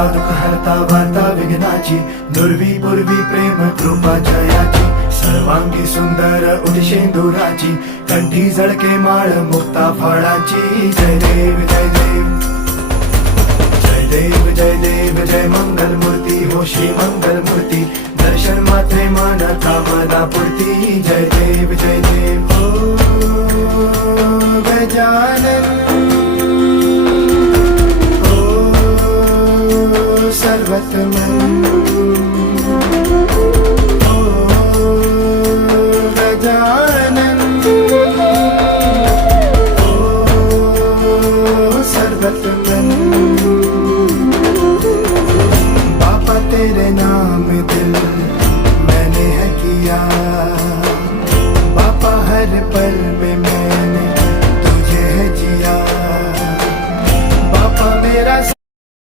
हरता दुःख हरता वार्ता विघ्नाची, दुर्वी पूर्वी प्रेम कृपा जयाची, सर्वांगी सुंदर उदिशेंदुराची, कंठी झळके माळ मुक्ता फळाची. जय देव जय देव जय देव जय देव जय मंगल मूर्ती हो श्री मंगल मूर्ती, दर्शन मात्रे मन कामना पूर्ती. जय देव जय देव हो गजानन हो सर्वतमन.